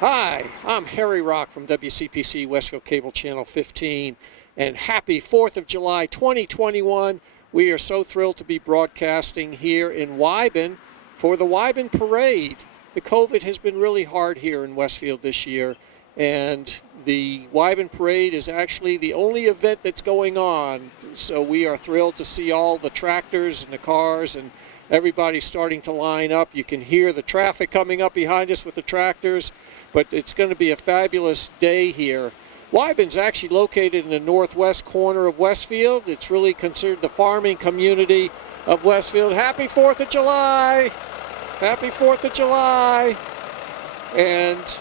Hi, I'm Harry Rock from WCPC Westfield Cable Channel 15, and happy 4th of July 2021. We are so thrilled to be broadcasting here in Wyben for the Wyben Parade. The COVID has been really hard here in Westfield this year, and the Wyben Parade is actually the only event that's going on. So we are thrilled to see all the tractors and the cars and everybody starting to line up. You can hear the traffic coming up behind us with the tractors, but it's going to be a fabulous day here. Wyben's actually located in the northwest corner of Westfield. It's really considered the farming community of Westfield. Happy 4th of July! Happy 4th of July! And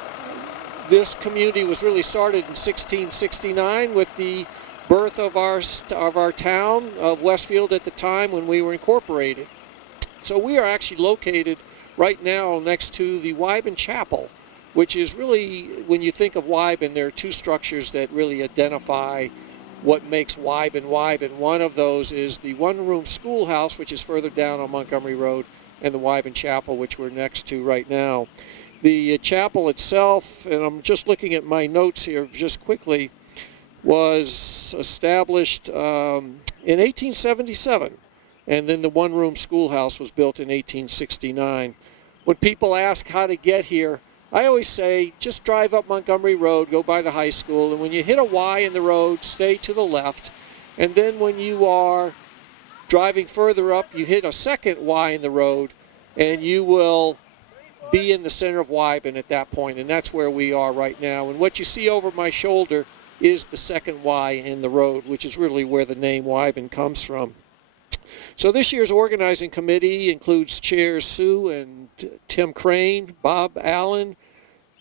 this community was really started in 1669 with the birth of our town of Westfield at the time when we were incorporated. So we are actually located right now next to the Wyben Chapel, which is really, when you think of Wyben, there are two structures that really identify what makes Wyben Wyben. One of those is the one-room schoolhouse, which is further down on Montgomery Road, and the Wyben Chapel, which we're next to right now. The chapel itself, and I'm just looking at my notes here just quickly, was established in 1877. And then the one-room schoolhouse was built in 1869. When people ask how to get here, I always say, just drive up Montgomery Road, go by the high school, and when you hit a Y in the road, stay to the left. And then when you are driving further up, you hit a second Y in the road, and you will be in the center of Wyben at that point, and that's where we are right now. And what you see over my shoulder is the second Y in the road, which is really where the name Wyben comes from. So this year's organizing committee includes chairs Sue and Tim Crane, Bob Allen,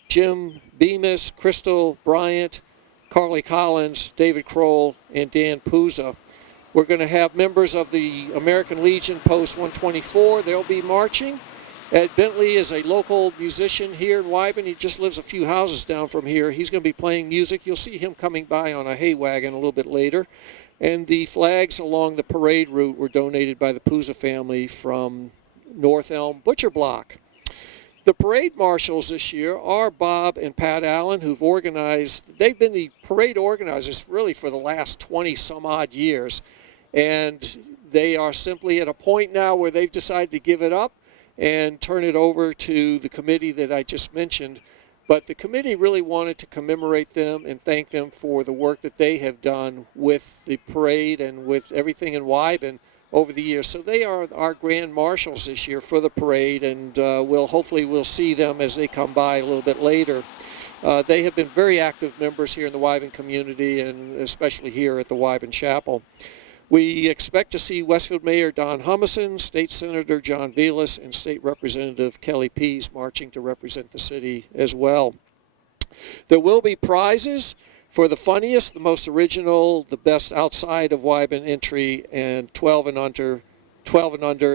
Jim Bemis, Crystal Bryant, Carly Collins, David Kroll, and Dan Puza. We're going to have members of the American Legion Post 124. They'll be marching. Ed Bentley is a local musician here in Wyben. He just lives a few houses down from here. He's going to be playing music. You'll see him coming by on a hay wagon a little bit later. And the flags along the parade route were donated by the Puza family from North Elm Butcher Block. The parade marshals this year are Bob and Pat Allen, who've organized. They've been the parade organizers really for the last 20 some odd years. And they are simply at a point now where they've decided to give it up and turn it over to the committee that I just mentioned. But the committee really wanted to commemorate them and thank them for the work that they have done with the parade and with everything in Wyben over the years. So they are our grand marshals this year for the parade, and hopefully we'll see them as they come by a little bit later. They have been very active members here in the Wyben community, and especially here at the Wyben Chapel. We expect to see Westfield Mayor Don Humison, State Senator John Velas, and State Representative Kelly Pease marching to represent the city as well. There will be prizes for the funniest, the most original, the best outside of Wyben entry, and 12 and under,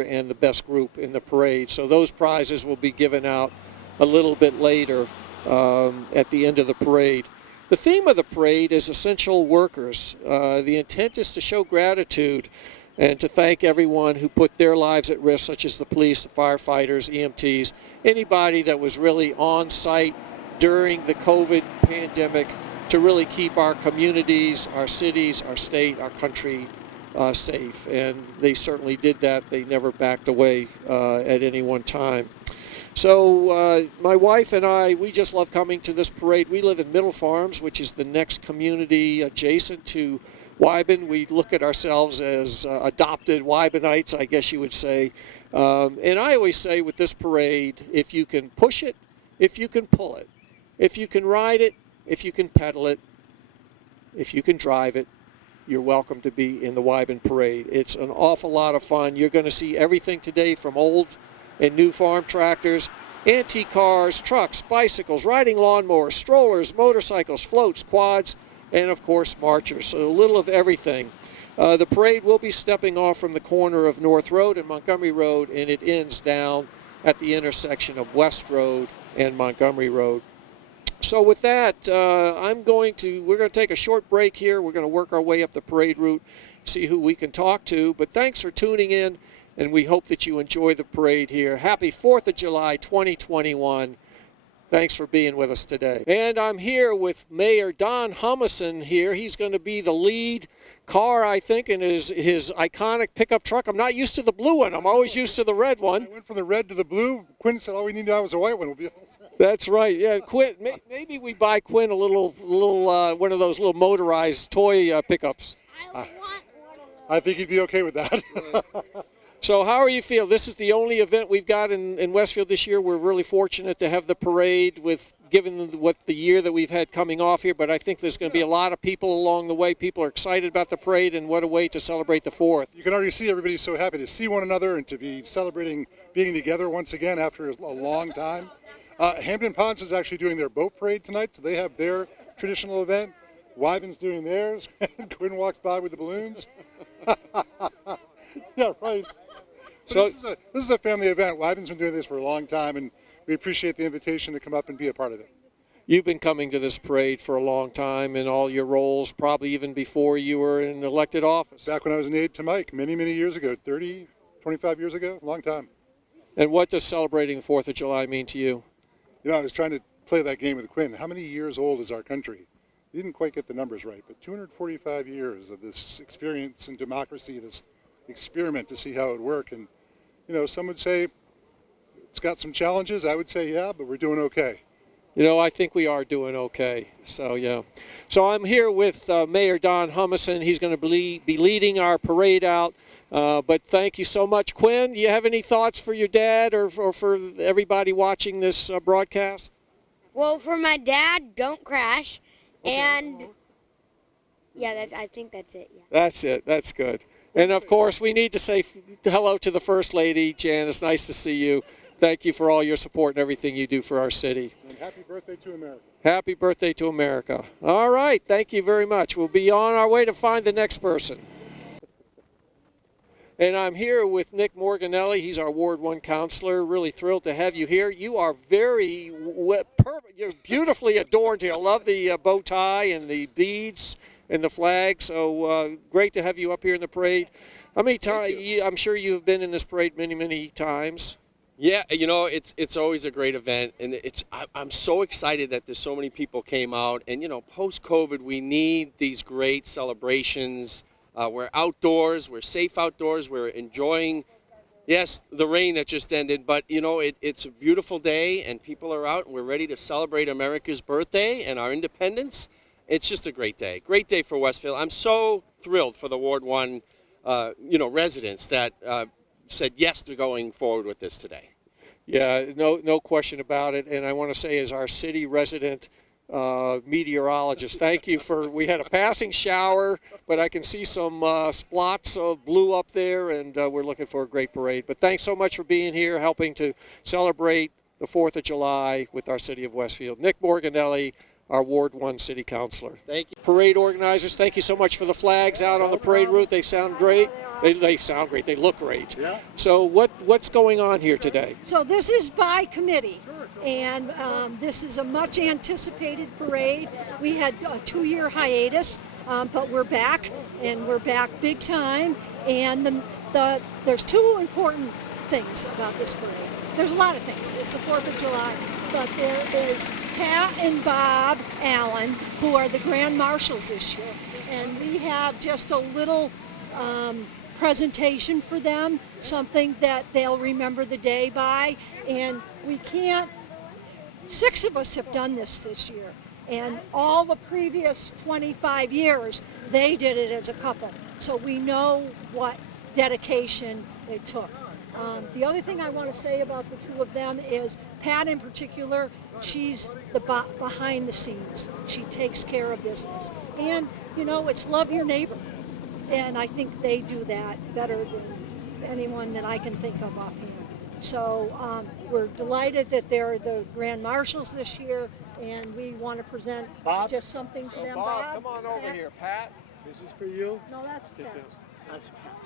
and the best group in the parade. So those prizes will be given out a little bit later at the end of the parade. The theme of the parade is essential workers. The intent is to show gratitude and to thank everyone who put their lives at risk, such as the police, the firefighters, EMTs, anybody that was really on site during the COVID pandemic to really keep our communities, our cities, our state, our country safe. And they certainly did that. They never backed away at any one time. So my wife and I, we just love coming to this parade. We live in Middle Farms, which is the next community adjacent to Wyben. We look at ourselves as adopted Wybenites, I guess you would say. And I always say with this parade, if you can push it, if you can pull it, if you can ride it, if you can pedal it, if you can drive it, you're welcome to be in the Wyben Parade. It's an awful lot of fun. You're going to see everything today from old and new farm tractors, antique cars, trucks, bicycles, riding lawnmowers, strollers, motorcycles, floats, quads, and of course marchers. So a little of everything. The parade will be stepping off from the corner of North Road and Montgomery Road, and it ends down at the intersection of West Road and Montgomery Road. So with that, we're going to take a short break here. We're going to work our way up the parade route, see who we can talk to. But thanks for tuning in, and we hope that you enjoy the parade here. Happy 4th of July 2021. Thanks for being with us today. And I'm here with Mayor Don Humison here. He's going to be the lead car, I think, in his iconic pickup truck. I'm not used to the blue one. I'm always used to the red one. I went from the red to the blue. Quinn said all we need now is a white one. We'll be all set. That's right. Yeah, Quinn. Maybe we buy Quinn a little one of those little motorized toy pickups. I want one of those. I think he'd be okay with that. So how are you feel? This is the only event we've got in Westfield this year. We're really fortunate to have the parade given what the year that we've had coming off here, but I think there's going to be a lot of people along the way. People are excited about the parade, and what a way to celebrate the 4th. You can already see everybody so happy to see one another and to be celebrating being together once again after a long time. Hampton Ponds is actually doing their boat parade tonight, so they have their traditional event. Wyben's doing theirs. Quinn walks by with the balloons. Yeah, right. So this is a family event. Wyben's been doing this for a long time, and we appreciate the invitation to come up and be a part of it. You've been coming to this parade for a long time in all your roles, probably even before you were in elected office. Back when I was an aide to Mike, many, many years ago, 30, 25 years ago, a long time. And what does celebrating the 4th of July mean to you? You know, I was trying to play that game with Quinn. How many years old is our country? You didn't quite get the numbers right, but 245 years of this experience in democracy, this experiment to see how it would work. And, you know, some would say it's got some challenges. I would say, yeah, but we're doing okay. You know, I think we are doing okay. So, yeah. So I'm here with Mayor Don Humison. He's going to be leading our parade out. But thank you so much. Quinn, do you have any thoughts for your dad or for everybody watching this broadcast? Well, for my dad, don't crash. Okay. And, yeah, I think that's it. Yeah. That's it. That's good. And, of course, we need to say hello to the First Lady, Jan. It's nice to see you. Thank you for all your support and everything you do for our city. And happy birthday to America. Happy birthday to America. All right. Thank you very much. We'll be on our way to find the next person. And I'm here with Nick Morganelli. He's our Ward 1 counselor. Really thrilled to have you here. You are you're beautifully adorned here. I love the bow tie and the beads and the flag. So great to have you up here in the parade. How many times? I'm sure you've been in this parade many, many times. Yeah, you know, it's always a great event, and I'm so excited that there's so many people came out. And, you know, post-COVID, we need these great celebrations. We're outdoors, we're safe outdoors, we're enjoying, yes, the rain that just ended, but, you know, it's a beautiful day, and people are out, and we're ready to celebrate America's birthday and our independence. It's just a great day for Westfield. I'm so thrilled for the Ward 1, residents that said yes to going forward with this today. Yeah, no question about it. And I want to say, as our city resident meteorologist, thank you we had a passing shower, but I can see some splots of blue up there, and we're looking for a great parade. But thanks so much for being here, helping to celebrate the 4th of July with our city of Westfield. Nick Morganelli, our Ward 1 City Councilor. Thank you. Parade organizers, thank you so much for the flags out on the parade route. They sound great. They sound great. They look great. Yeah. So what's going on here today? So this is by committee, and this is a much anticipated parade. We had a 2-year hiatus, but we're back, and we're back big time. And there's 2 important things about this parade. There's a lot of things. It's the 4th of July, but there is Pat and Bob Allen, who are the Grand Marshals this year, and we have just a little presentation for them, something that they'll remember the day by. And 6 of us have done this year, and all the previous 25 years they did it as a couple, so we know what dedication it took. The other thing I want to say about the 2 of them is Pat in particular, she's the behind the scenes. She takes care of business, and you know, it's love your neighbor. And I think they do that better than anyone that I can think of offhand. So we're delighted that they're the Grand Marshals this year, and we want to present just something to them. Bob, come on over here. Pat, This is for you. No, that's Pat's.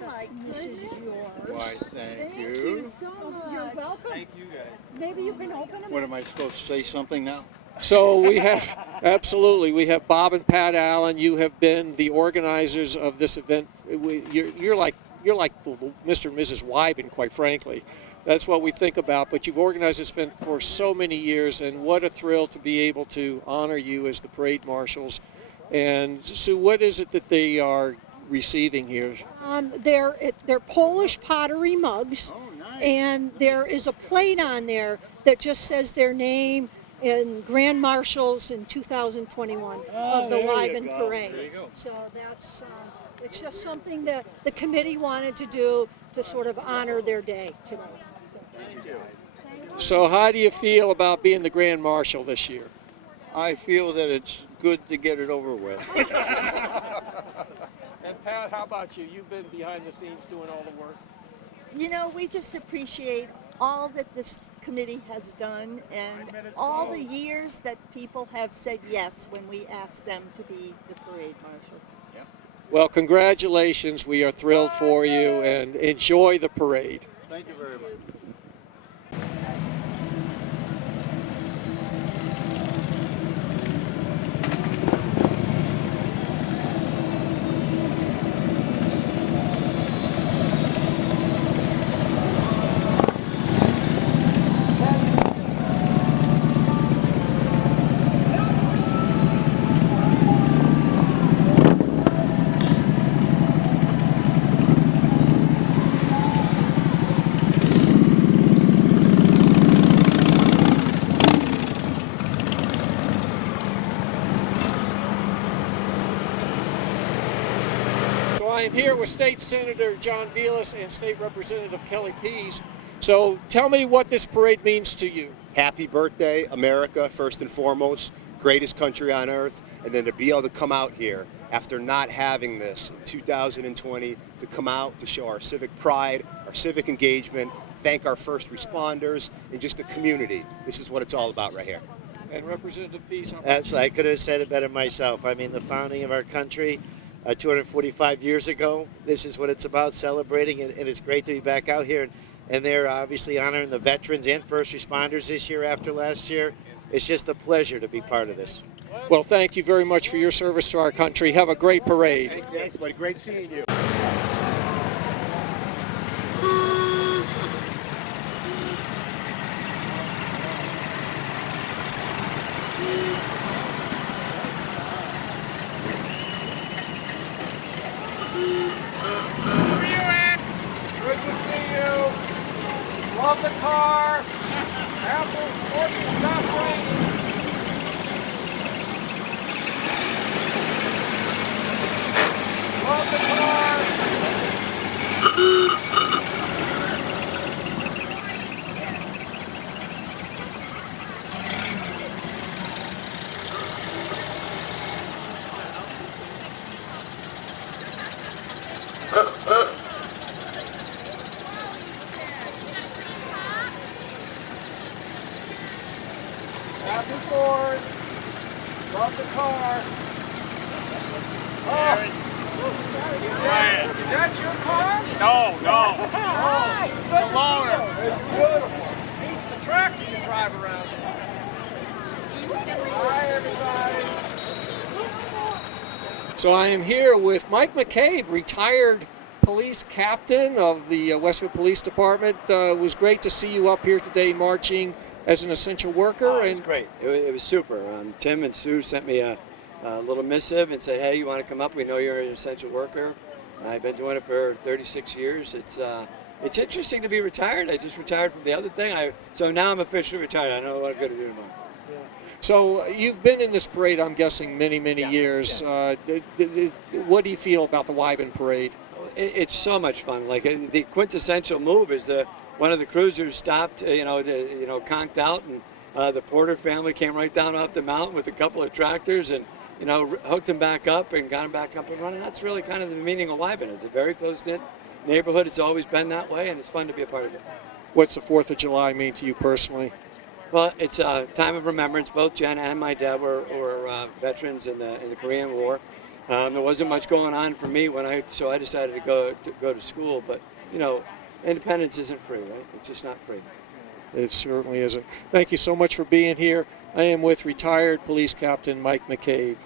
My This is yours. Why, thank you you. so much. You're welcome. Thank you, guys. Maybe you can open them. What, am I supposed to say something now? So we have, absolutely, we have Bob and Pat Allen. You have been the organizers of this event. You're like Mr. and Mrs. Wyben, quite frankly. That's what we think about. But you've organized this event for so many years, and what a thrill to be able to honor you as the parade marshals. And Sue, what is it that they are receiving here? They're Polish pottery mugs, and there is a plate on there that just says their name and Grand Marshals in 2021 of the Wyben Parade. There you go. So that's it's just something that the committee wanted to do to sort of honor their day today. So, Thank you. So how do you feel about being the Grand Marshal this year? I feel that it's good to get it over with. And Pat, how about you? You've been behind the scenes doing all the work. You know, we just appreciate all that this committee has done and all the years that people have said yes when we asked them to be the parade marshals. Well, congratulations. We are thrilled for you, and enjoy the parade. Thank you very much. I am here with State Senator John Velas and State Representative Kelly Pease. So tell me what this parade means to you. Happy birthday, America, first and foremost, greatest country on earth, and then to be able to come out here after not having this in 2020, to come out to show our civic pride, our civic engagement, thank our first responders, and just the community. This is what it's all about right here. And Representative Pease, I could have said it better myself. I mean, the founding of our country 245 years ago. This is what it's about, celebrating, and it's great to be back out here. And they're obviously honoring the veterans and first responders this year after last year. It's just a pleasure to be part of this. well, thank you very much for your service to our country. Have a great parade. Thanks, buddy. Great seeing you. Good to see you. Love the car. Apple, fortune, stop raining. Love the car. Happy 4th. Love the car. Oh. Is that your car? No, no. Oh, The loaner. it's beautiful. Beats the tractor you drive around. Hi, everybody. So I am here with Mike McCabe, retired police captain of the Westfield Police Department. It was great to see you up here today marching as an essential worker. It was great. It was super. Tim and Sue sent me a little missive and said, hey, you want to come up? We know you're an essential worker. I've been doing it for 36 years. It's interesting to be retired. I just retired from the other thing. So now I'm officially retired. I know what I'm going to do tomorrow. So you've been in this parade, I'm guessing, many years. Yeah. What do you feel about the Wyben parade? It's so much fun. Like the quintessential move is one of the cruisers stopped, conked out, and the Porter family came right down off the mountain with a couple of tractors and hooked them back up and got them back up and running. That's really kind of the meaning of Wyben. It's a very close-knit neighborhood. It's always been that way, and it's fun to be a part of it. What's the 4th of July mean to you personally? Well, it's a time of remembrance. Both Jen and my dad were veterans in the Korean War. There wasn't much going on for me so I decided to go to school. But independence isn't free, right? It's just not free. It certainly isn't. Thank you so much for being here. I am with retired police captain Mike McCabe.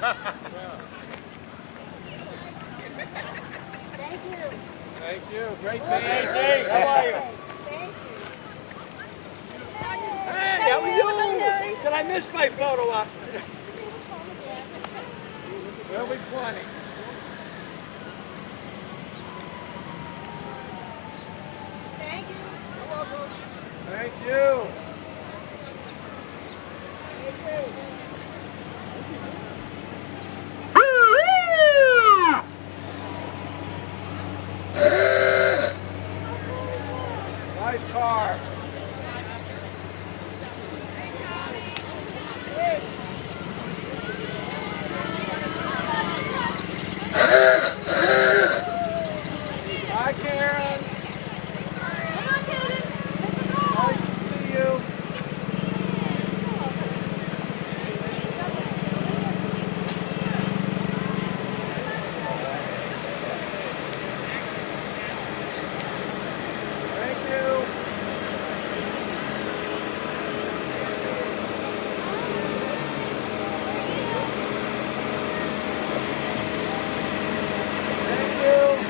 Thank you. Thank you. Great Hey, band. Dave, how are you? Thank you. Hey, how are you? Did I miss my photo op? There'll be plenty. Thank you. Thank you. Nice car. Hi, Karen. Nice to see you. Thank you. Thank you.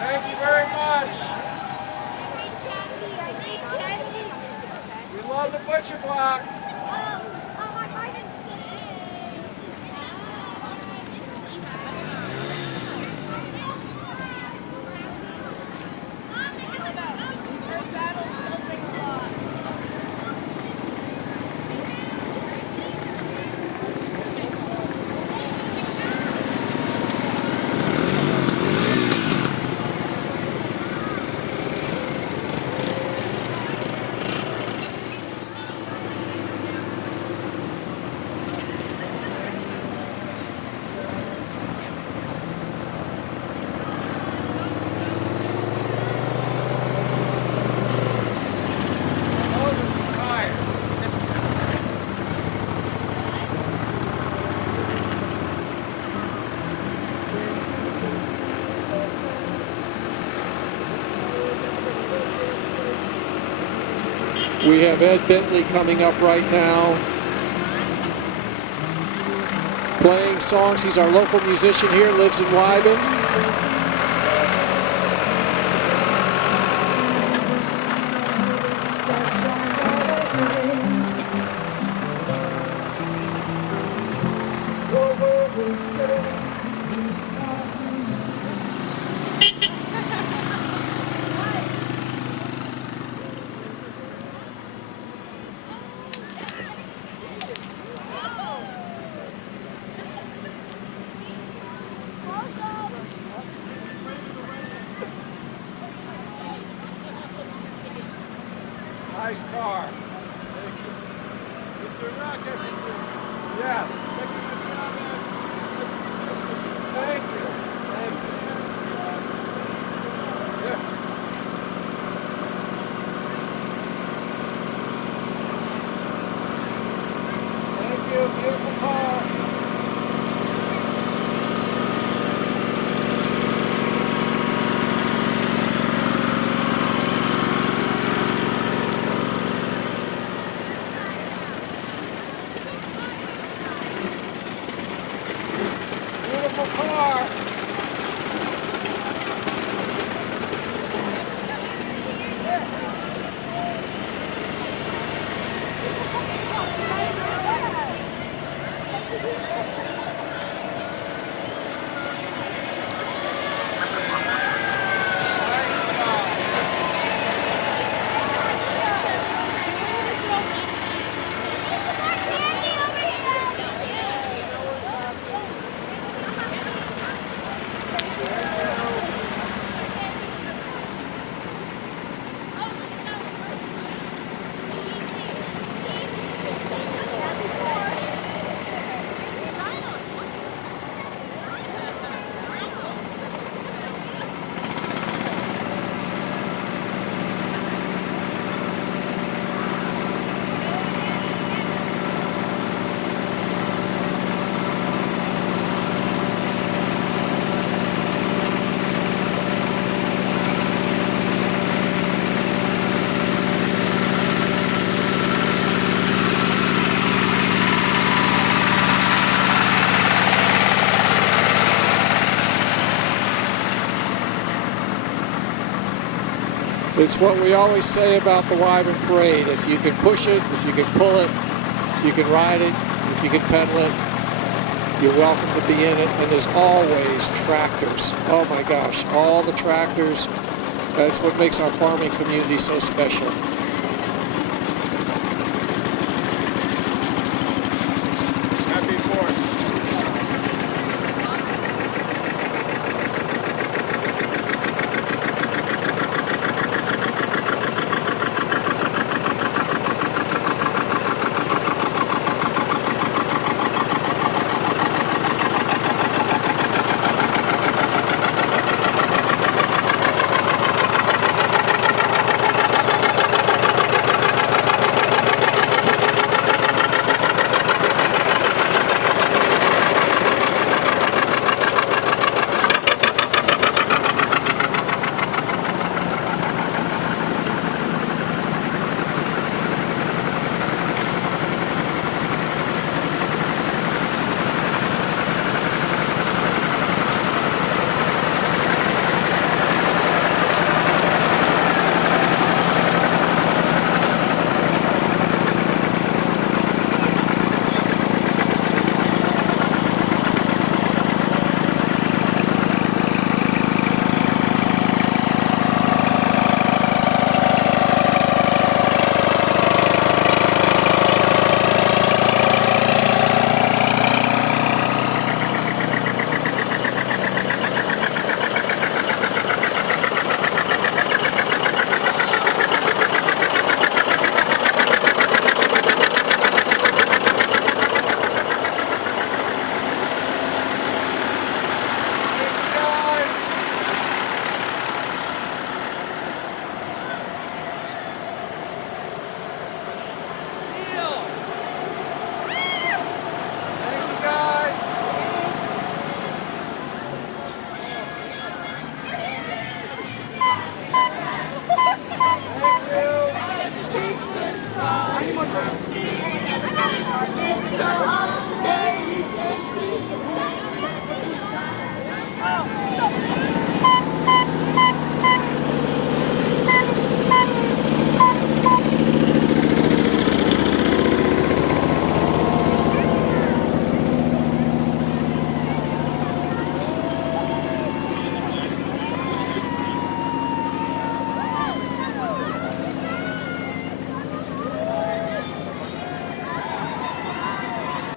Thank you very much. We love the butcher block. Those are some tires. We have Ed Bentley coming up right now, playing songs. He's our local musician here, lives in Wyben. Nice car. Yes. Thank you. Thank you. Yeah. Thank you. Beautiful car. Beautiful car. It's what we always say about the Wyben Parade. If you can push it, if you can pull it, you can ride it, if you can pedal it, you're welcome to be in it. And there's always tractors. Oh my gosh, all the tractors. That's what makes our farming community so special. Happy 4th.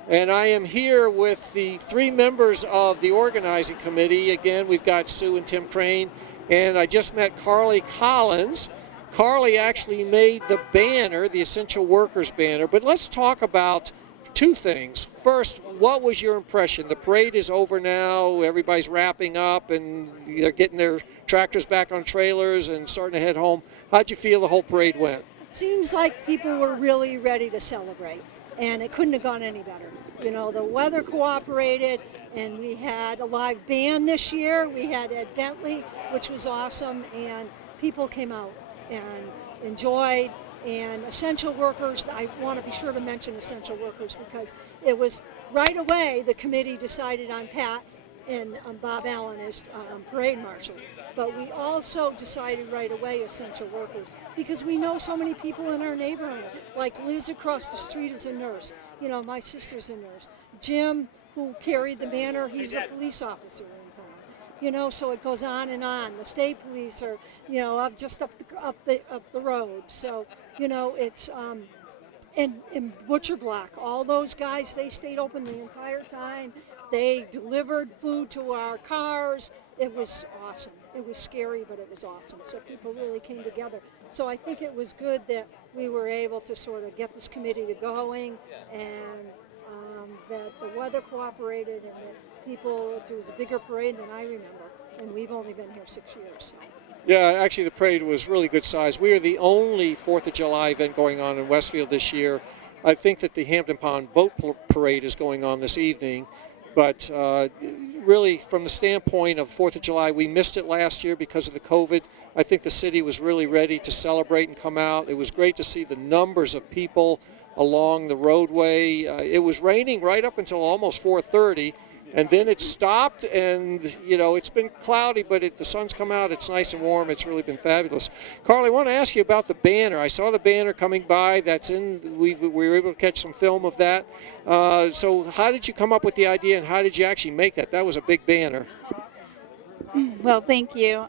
And I am here with the three members of the organizing committee. Again, we've got Sue and Tim Crane, and I just met Carly Collins. Carly actually made the banner, the Essential Workers banner. But let's talk about two things. First, what was your impression? The parade is over now. Everybody's wrapping up, and they're getting their tractors back on trailers and starting to head home. How'd you feel the whole parade went? Seems like people were really ready to celebrate, and it couldn't have gone any better. You know, the weather cooperated, and we had a live band this year. We had Ed Bentley, which was awesome, and people came out and enjoyed. And essential workers, I want to be sure to mention essential workers because it was right away the committee decided on Pat and Bob Allen as parade marshals. But we also decided right away essential workers because we know so many people in our neighborhood. Like Liz across the street is a nurse. You know, my sister's a nurse. Jim, who carried the banner, he's a police officer in town. You know, so it goes on and on. The state police are, you know, up the road. So, you know, it's and Butcher Block, all those guys, they stayed open the entire time. They delivered food to our cars. It was awesome. It was scary, but it was awesome. So people really came together. So I think it was good that we were able to sort of get this committee to going, and that the weather cooperated, and that people, it was a bigger parade than I remember. And we've only been here 6 years. So. Yeah, actually the parade was really good size. We are the only 4th of July event going on in Westfield this year. I think that the Hampton Pond Boat Parade is going on this evening. But really, from the standpoint of 4th of July, we missed it last year because of the COVID. I think the city was really ready to celebrate and come out. It was great to see the numbers of people along the roadway. It was raining right up until almost 4:30, and then it stopped, and it's been cloudy, but the sun's come out. It's nice and warm. It's really been fabulous. Carl, I want to ask you about the banner. I saw the banner coming by. We were able to catch some film of that. So how did you come up with the idea, and how did you actually make that? That was a big banner. Well, thank you.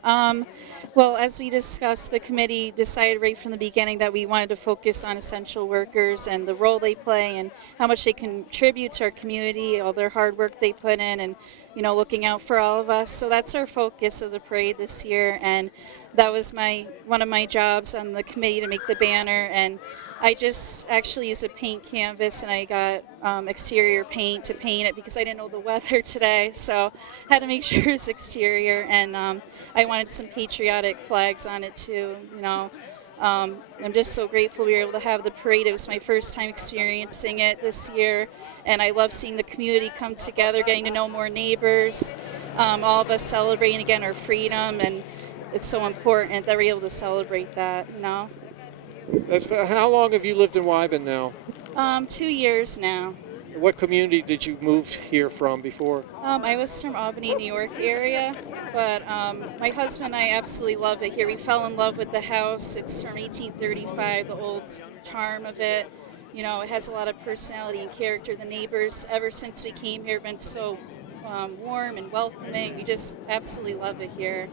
Well, as we discussed, the committee decided right from the beginning that we wanted to focus on essential workers and the role they play and how much they contribute to our community, all their hard work they put in, and looking out for all of us. So that's our focus of the parade this year, and that was one of my jobs on the committee, to make the banner. And I just actually used a paint canvas, and I got exterior paint to paint it because I didn't know the weather today, so I had to make sure it's exterior. And I wanted some patriotic flags on it too. I'm just so grateful we were able to have the parade. It was my first time experiencing it this year, and I love seeing the community come together, getting to know more neighbors, all of us celebrating again our freedom, and it's so important that we're able to celebrate that. How long have you lived in Wyben now? 2 years now. What community did you move here from before? I was from Albany, New York area, but my husband and I absolutely love it here. We fell in love with the house. It's from 1835, the old charm of it. It has a lot of personality and character. The neighbors, ever since we came here, have been so warm and welcoming. We just absolutely love it here.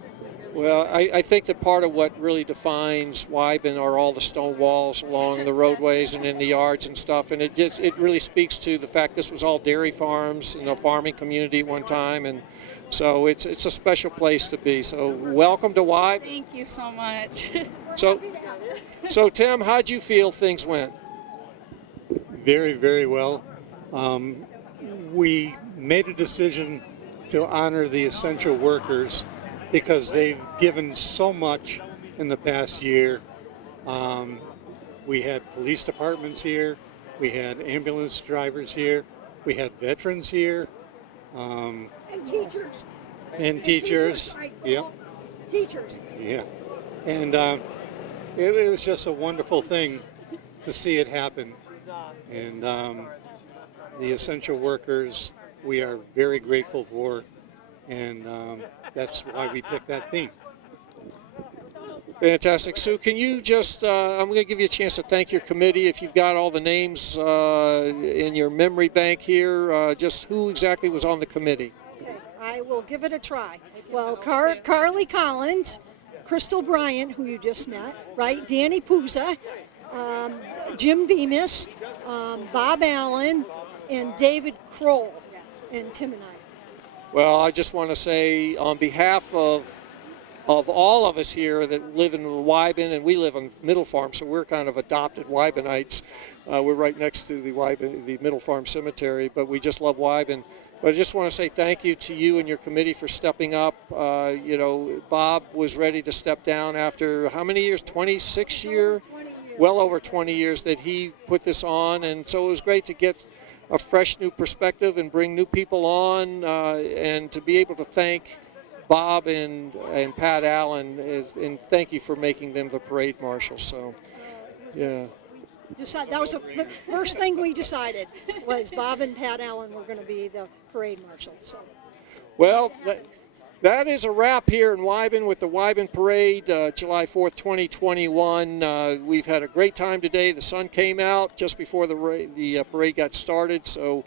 Well, I think that part of what really defines Wyben are all the stone walls along the roadways and in the yards and stuff, and it really speaks to the fact this was all dairy farms, farming community at one time, and so it's a special place to be. So welcome to Wyben. Thank you so much. So Tim, how'd you feel things went? Very, very well. We made a decision to honor the essential workers because they've given so much in the past year. We had police departments here, we had ambulance drivers here, we had veterans here. And teachers. And teachers. Yep. Teachers. Yeah. And it was just a wonderful thing to see it happen. And the essential workers, we are very grateful for, and that's why we picked that theme. Fantastic. Sue, can you just, I'm going to give you a chance to thank your committee. If you've got all the names in your memory bank here, just who exactly was on the committee? Okay, I will give it a try. Well, Carly Collins, Crystal Bryant, who you just met, right? Danny Puza, Jim Bemis, Bob Allen, and David Kroll, and Tim and I. Well, I just want to say on behalf of all of us here that live in Wyben, and we live on Middle Farm, so we're kind of adopted Wybenites. We're right next to the Middle Farm Cemetery, but we just love Wyben. But I just want to say thank you to you and your committee for stepping up. Bob was ready to step down after how many years? 26 years? Well over 20 years that he put this on, and so it was great to get a fresh new perspective and bring new people on, and to be able to thank Bob and Pat Allen, and thank you for making them the parade marshals. So, yeah. That was the first thing we decided, was Bob and Pat Allen were going to be the parade marshals. So. Well, that is a wrap here in Wyben with the Wyben Parade, July 4th, 2021. We've had a great time today. The sun came out just before the parade got started, so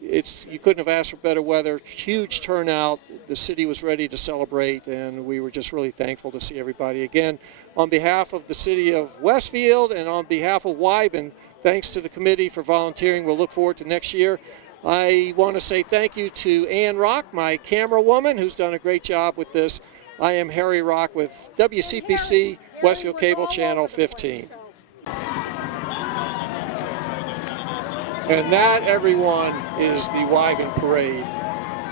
you couldn't have asked for better weather. Huge turnout. The city was ready to celebrate, and we were just really thankful to see everybody. Again, on behalf of the city of Westfield and on behalf of Wyben, thanks to the committee for volunteering. We'll look forward to next year. I want to say thank you to Ann Rock, my camera woman, who's done a great job with this. I am Harry Rock with WCPC Westfield Cable Channel 15. And that, everyone, is the Wyben Parade.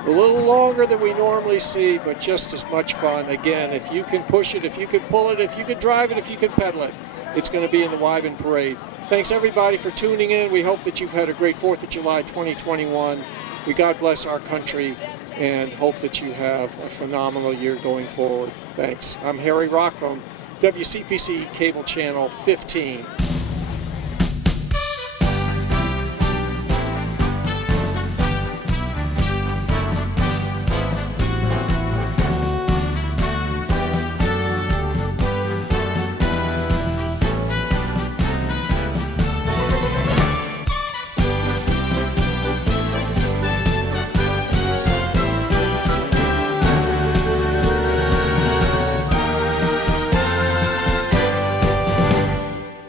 A little longer than we normally see, but just as much fun. Again, if you can push it, if you can pull it, if you can drive it, if you can pedal it, it's going to be in the Wyben Parade. Thanks, everybody, for tuning in. We hope that you've had a great 4th of July 2021. We God bless our country and hope that you have a phenomenal year going forward. Thanks. I'm Harry Rock from WCPC Cable Channel 15.